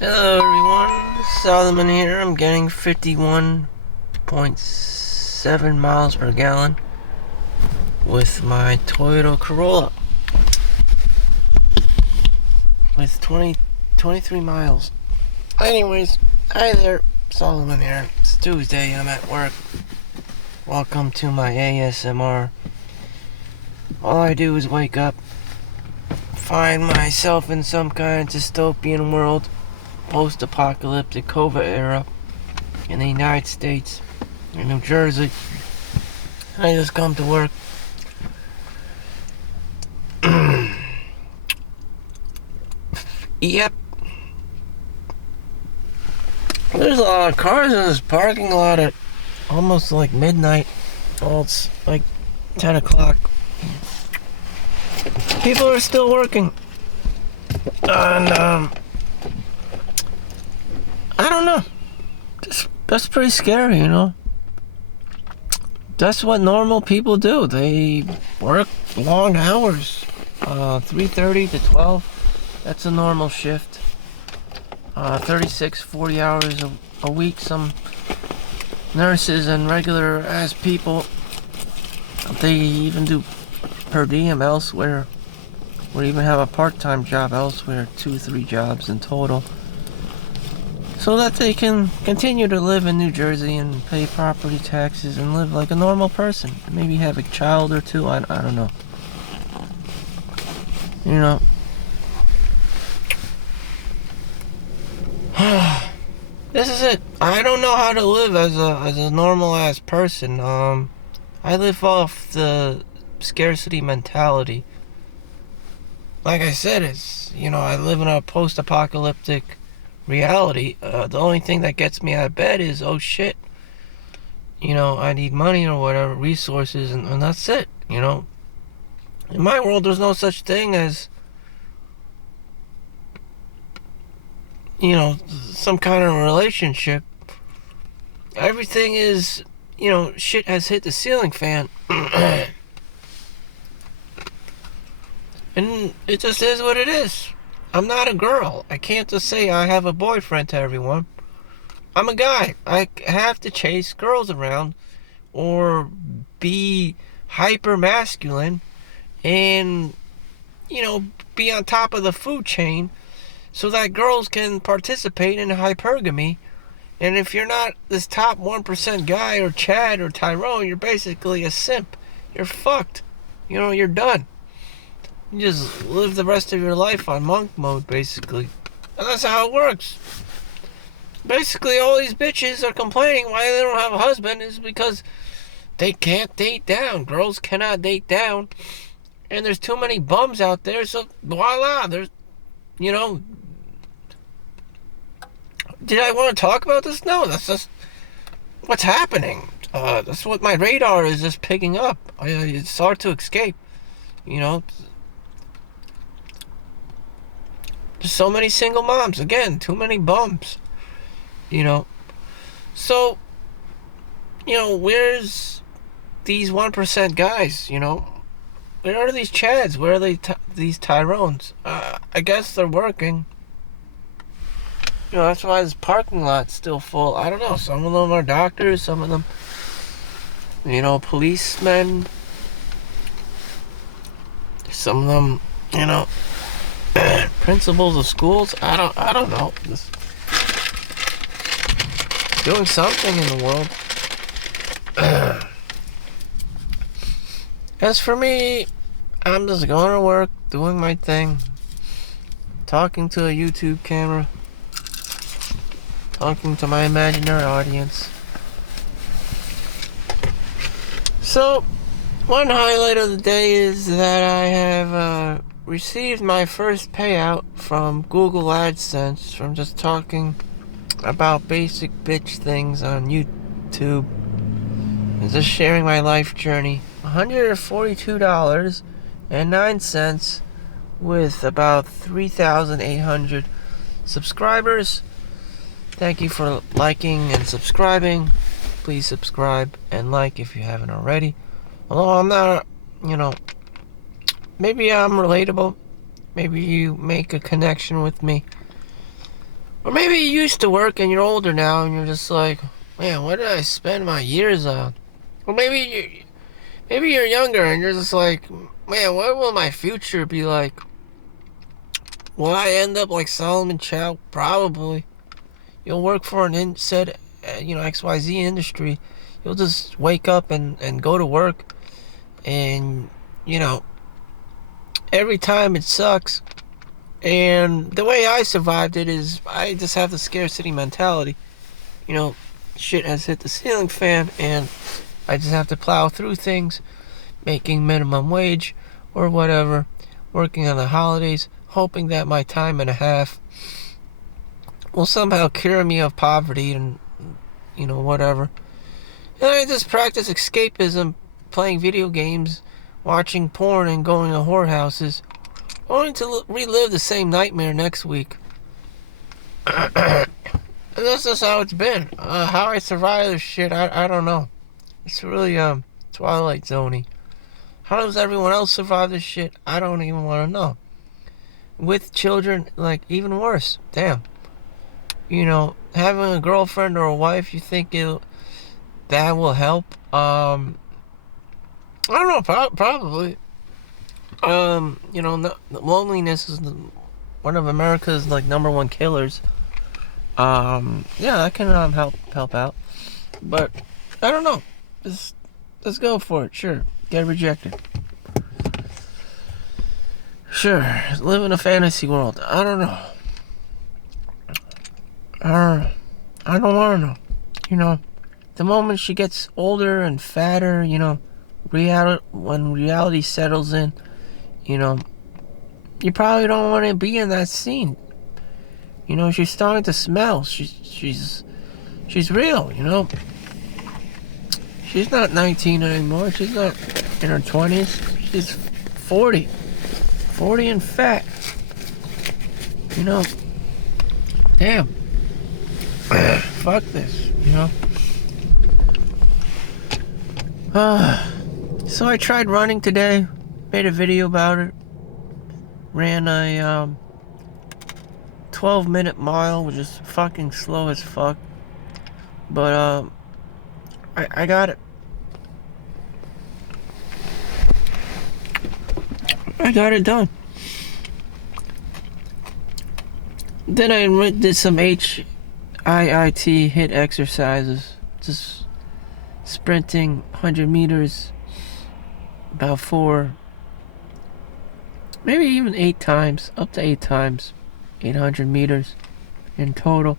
Hello everyone, Solomon here. I'm getting 51.7 miles per gallon with my Toyota Corolla with 23 miles. Anyways, hi there, Solomon here. It's Tuesday, I'm at work. Welcome to my ASMR. All I do is wake up, find myself in some kind of dystopian world, post-apocalyptic COVID era in the United States, in New Jersey. I just come to work. Yep. There's a lot of cars in this parking lot at almost like midnight. Well, it's like 10 o'clock. People are still working. And, I don't know. That's pretty scary, you know? That's what normal people do. They work long hours. 3:30 to 12. That's a normal shift. 36, 40 hours a week. Some nurses and regular ass people, they even do per diem elsewhere, or even have a part-time job elsewhere, 2-3 jobs in total, so that they can continue to live in New Jersey and pay property taxes and live like a normal person. Maybe have a child or two. I don't know. You know. This is it. I don't know how to live as a normal ass person. I live off the scarcity mentality. Like I said, it's, I live in a post-apocalyptic reality. The only thing that gets me out of bed is, oh shit, I need money or whatever, resources, and that's it. In my world, there's no such thing as, some kind of relationship. Everything is, shit has hit the ceiling fan. And it just is what it is. I'm not a girl. I can't just say I have a boyfriend to everyone. I'm a guy. I have to chase girls around or be hyper masculine and, be on top of the food chain so that girls can participate in hypergamy. And if you're not this top 1% guy or Chad or Tyrone, you're basically a simp. You're fucked. You're done. You just live the rest of your life on monk mode, basically. And that's how it works. Basically, all these bitches are complaining why they don't have a husband is because they can't date down. Girls cannot date down. And there's too many bums out there, so voila, there's, Did I want to talk about this? No, that's just what's happening. That's what my radar is just picking up. It's hard to escape, There's so many single moms. Again, too many bums. So, where's these 1% guys, Where are these Chads? Where are these Tyrones? I guess they're working. That's why this parking lot's still full. I don't know. Some of them are doctors. Some of them, policemen. Some of them, principals of schools. I don't know. Just doing something in the world. As for me, I'm just going to work, doing my thing, talking to a YouTube camera, talking to my imaginary audience. So, one highlight of the day is that I have received my first payout from Google AdSense from just talking about basic bitch things on YouTube and just sharing my life journey. $142.09 with about 3,800 subscribers. Thank you for liking and subscribing. Please subscribe and like if you haven't already. Although I'm not, maybe I'm relatable. Maybe you make a connection with me. Or maybe you used to work and you're older now and you're just like, man, what did I spend my years on? Or maybe you're younger and you're just like, man, what will my future be like? Will I end up like Solomon Chau? Probably. You'll work for XYZ industry. You'll just wake up and go to work, and every time it sucks. And the way I survived it is I just have the scarcity mentality. Shit has hit the ceiling fan, and I just have to plow through things, making minimum wage or whatever, working on the holidays, hoping that my time and a half will somehow cure me of poverty and, whatever. And I just practice escapism, playing video games, watching porn, and going to whorehouses, only to relive the same nightmare next week. And that's just how it's been. How I survive this shit, I don't know. It's really Twilight Zoney. How does everyone else survive this shit? I don't even want to know. With children, like, even worse. Damn. Having a girlfriend or a wife, you think that will help? I don't know, probably. Loneliness is one of America's, like, #1 killers. Yeah, that can help out. But I don't know. Let's go for it. Sure, get rejected. Sure, live in a fantasy world. I don't know. I don't want to know. The moment she gets older and fatter, when reality settles in, you probably don't want to be in that scene. She's starting to smell. She's real. She's not 19 anymore. She's not in her 20s. She's 40 and fat. Damn. Fuck this. So I tried running today. Made a video about it. Ran a 12-minute mile, which is fucking slow as fuck. But I got it. I got it done. Then I did some HIIT HIIT exercises. Just sprinting 100 meters about 4, maybe even 8 times, up to 8 times, 800 meters in total.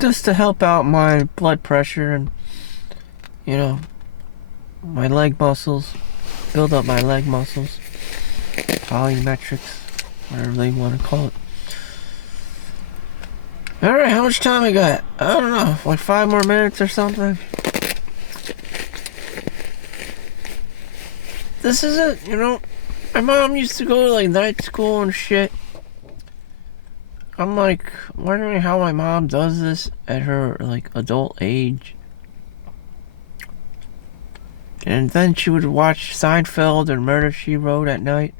Just to help out my blood pressure and, my leg muscles, build up my leg muscles, volumetrics, whatever they want to call it. Alright, how much time I got? I don't know, like 5 more minutes or something. This is it, my mom used to go to like night school and shit. I'm like wondering how my mom does this at her like adult age. And then she would watch Seinfeld or Murder, She Wrote at night.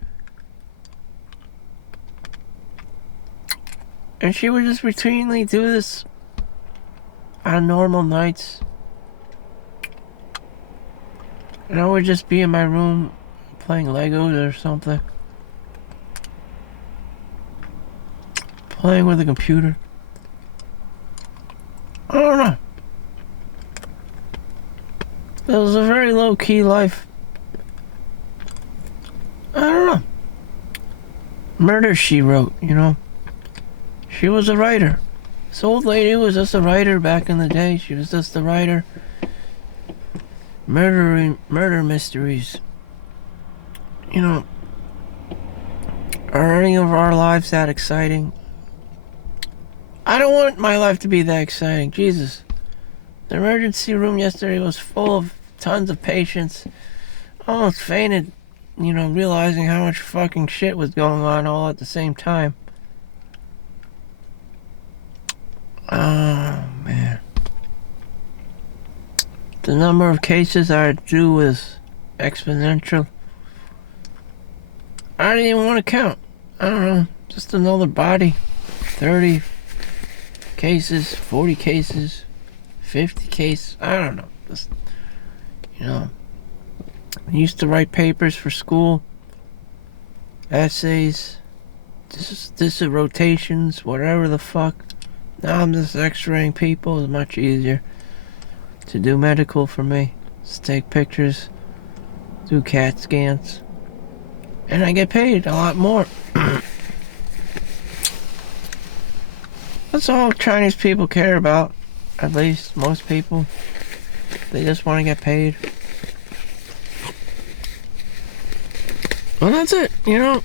And she would just routinely do this on normal nights. And I would just be in my room playing Legos or something. Playing with a computer. I don't know. It was a very low-key life. I don't know. Murder, She Wrote, She was a writer. This old lady was just a writer back in the day. She was just a writer. Murder mysteries. Are any of our lives that exciting? I don't want my life to be that exciting. Jesus. The emergency room yesterday was full of tons of patients. I almost fainted, realizing how much fucking shit was going on all at the same time. Oh, man. The number of cases are due is exponential. I didn't even want to count. I don't know. Just another body. 30 cases, 40 cases, 50 cases. I don't know. Just, you know, I used to write papers for school, essays, rotations, whatever the fuck. Now I'm just x-raying people. It's much easier to do medical for me. Just take pictures, do CAT scans, and I get paid a lot more. That's all Chinese people care about. At least most people. They just want to get paid. Well, that's it, you know.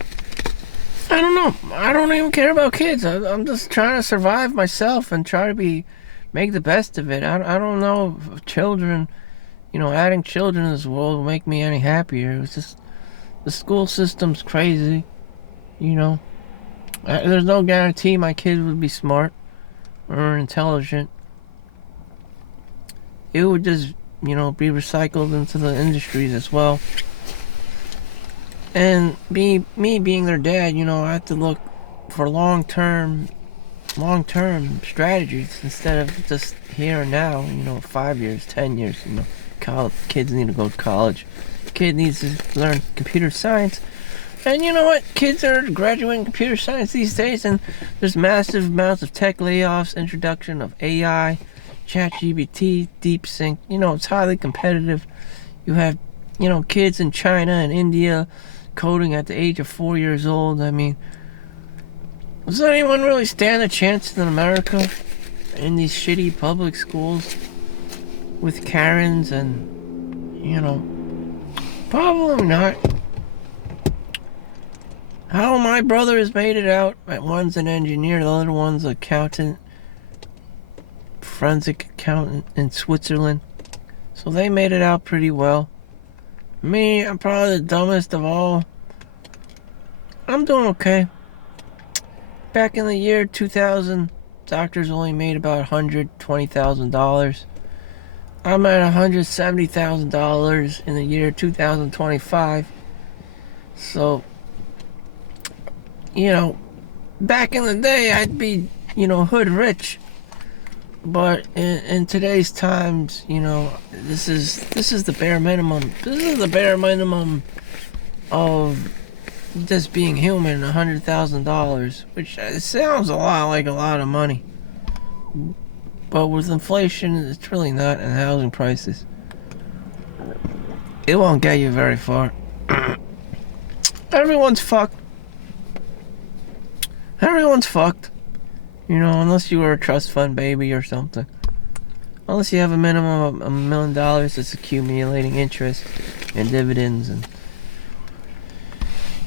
I don't know. I don't even care about kids. I'm just trying to survive myself and try to make the best of it. I don't know if children, you know, adding children in this world will make me any happier. It was just, the school system's crazy, you know. There's no guarantee my kids would be smart or intelligent. It would just, you know, be recycled into the industries as well. And me being their dad, you know, I have to look for long-term strategies instead of just here and now, you know, 5 years, 10 years, you know. Kids need to go to college. Kid needs to learn computer science. And you know what? Kids are graduating computer science these days, and there's massive amounts of tech layoffs, introduction of AI, ChatGPT, DeepSync. You know, it's highly competitive. You have, you know, kids in China and India coding at the age of 4 years old. I mean, does anyone really stand a chance in America in these shitty public schools with Karens and, you know, probably not. How my brother has made it out, one's an engineer, the other one's an accountant, forensic accountant in Switzerland. So they made it out pretty well. Me, I'm probably the dumbest of all. I'm doing okay. Back in the year 2000, doctors only made about $120,000. I'm at $170,000 in the year 2025. So, you know, back in the day, I'd be, you know, hood rich. But in today's times, you know, this is the bare minimum. This is the bare minimum of just being human, $100,000, which sounds a lot like a lot of money. But with inflation, it's really not, and housing prices, it won't get you very far. Everyone's fucked. Everyone's fucked. You know, unless you were a trust fund baby or something. Unless you have a minimum of $1 million that's accumulating interest and dividends, and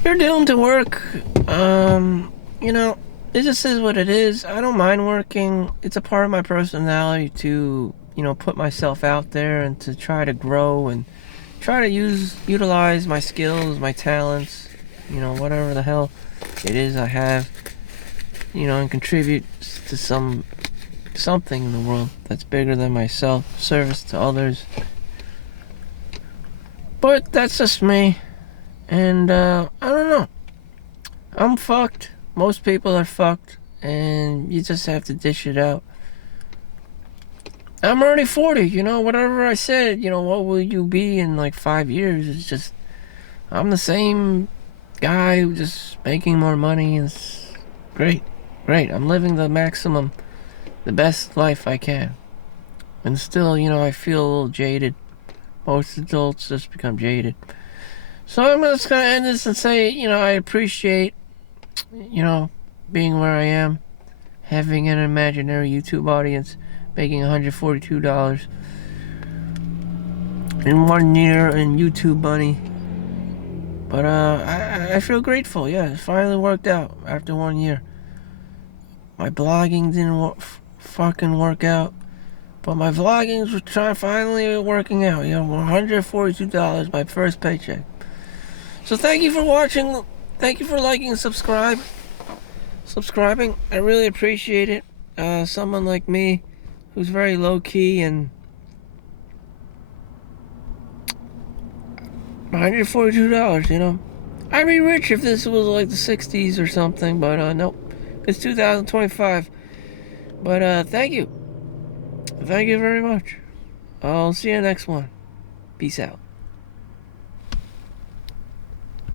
you're doomed to work. You know, it just is what it is. I don't mind working. It's a part of my personality to, you know, put myself out there and to try to grow and try to utilize my skills, my talents, you know, whatever the hell it is I have, you know, and contribute to something in the world that's bigger than myself, service to others. But that's just me, and I don't know. I'm fucked. Most people are fucked, and you just have to dish it out. I'm already 40, you know, whatever I said, you know, what will you be in like 5 years? It's just, I'm the same guy who just making more money, and it's great. I'm living the maximum, the best life I can. And still, you know, I feel a little jaded. Most adults just become jaded. So I'm just gonna end this and say, you know, I appreciate, you know, being where I am, having an imaginary YouTube audience, making $142 in 1 year in YouTube money. But I feel grateful. Yeah, it finally worked out after 1 year. My blogging didn't fucking work out, but my vloggings were finally working out. You know, $142, my first paycheck. So thank you for watching. Thank you for liking and subscribing. I really appreciate it. Someone like me, who's very low key, and $142. You know, I'd be rich if this was like the 60s or something, but nope. It's 2025. But thank you. Thank you very much. I'll see you next one. Peace out.